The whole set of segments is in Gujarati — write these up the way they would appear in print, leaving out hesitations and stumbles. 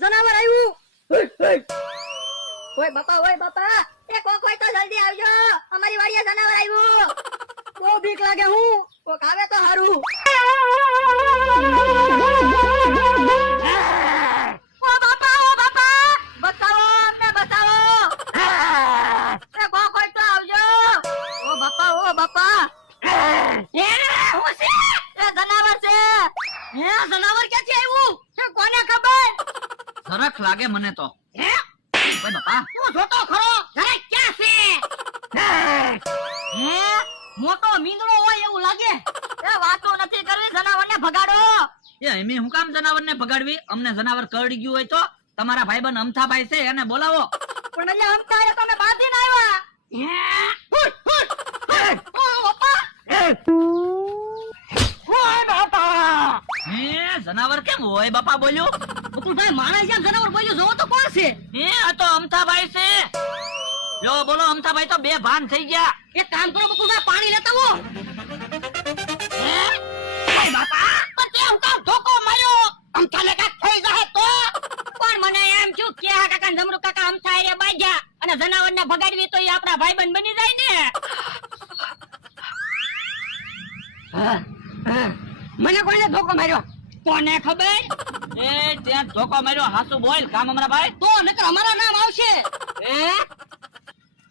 જનાવર આવ્યું. ઓય બાપા એ કોક હોય તો જલ્દી આવજો, અમારી વાડીએ જનાવર આવ્યું. બહુ બીક લાગે, હું કોક આવે તો હારું. ઓ બાપા બચાવો, અમને બચાવો. એ કોક હોય તો આવજો. ઓ બાપા એ હું છે? એ જનાવર છે. હે જનાવર ક્યાંથી આવ્યું? એ કોને ખબર? સરખ લાગે મને તો. હે ઓય બાપા, તું જોતો ખરો, જરા ક્યાં છે? હે મોટો મીંદડો હોય એવું લાગે. એ વાતો નથી કરવી, જનાવરને ભગાડો. એ અમે હું કામ જનાવરને ભગાડવી? અમને જનાવર કરડી ગયું હોય તો તમારા ભાઈબંધ અમથાભાઈ છે એને બોલાવો. પણ એટલે અમતારે તમે બાંધીને આવ્યા. હે જનાવર કેમ હોય બાપા બોલ્યું? બકુલભાઈ માણસ જેમ જનાવર બોલ્યું, જોવો તો કોણ છે? હે આ તો અમથાભાઈ છે. લો બોલો અમથાભાઈ તો બે ભાન થઈ ગયા. એક કામ કરો બકુલભાઈ, પાણી લેતા આવો. હે ઓય બાપા, પણ તે હું કામ ધોકો માર્યો? અમથાને કાક થઈ જાય તો? પણ મને એમ થયું કે આ કાકા જમરૂ કાકા અમથા એરે બાજ્યા અને જનાવરને ભગાડવી તો એ આપણા ભાઈબંધ બની જાય ને. મને કોને ધોકો માર્યો? કોને ખબર? એ ત્યાં ધોકો માર્યો, હાસુ બોલ કામ અમારા ભાઈ. તો નકર અમારા નામ આવશે. હે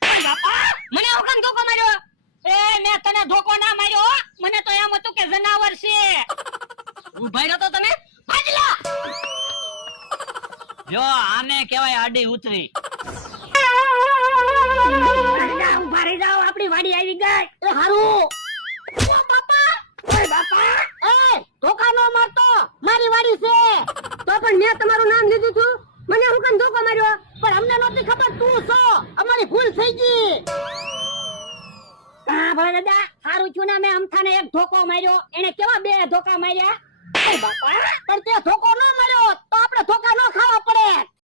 ઓય બાપા, મને હું કામ ધોકો માર્યો? એ મેં તને ધોકો ના માર્યો હો. મને તો એમ હતું કે જનાવર છે. ઉભા રહ્યો તો તમે ભાજલા. જો આને કહેવાય આડી ઉતરી. ઉભા રહી જાઓ, આપણી વાડી આવી ગઈ. એ હારું. ઓ બાપા, ઓય બાપા, એ ધોકા નો મારતો, મારી વાડી છે. તો પણ મેં તમારું નામ લીધું છું, મને હું કામ ધોકો માર્યો? પણ અમને નહોતી ખબર તું છો, અમારી ભૂલ થઈ ગઈ. હા ભલે દાદા, સારું છું ને મેં અમથાને એક ધોકો માર્યો, એને કેવા બે ધોકા માર્યા? ઓય બાપા, પણ તે ધોકો ન માર્યો તો આપણે ધોકા ન ખાવા પડે.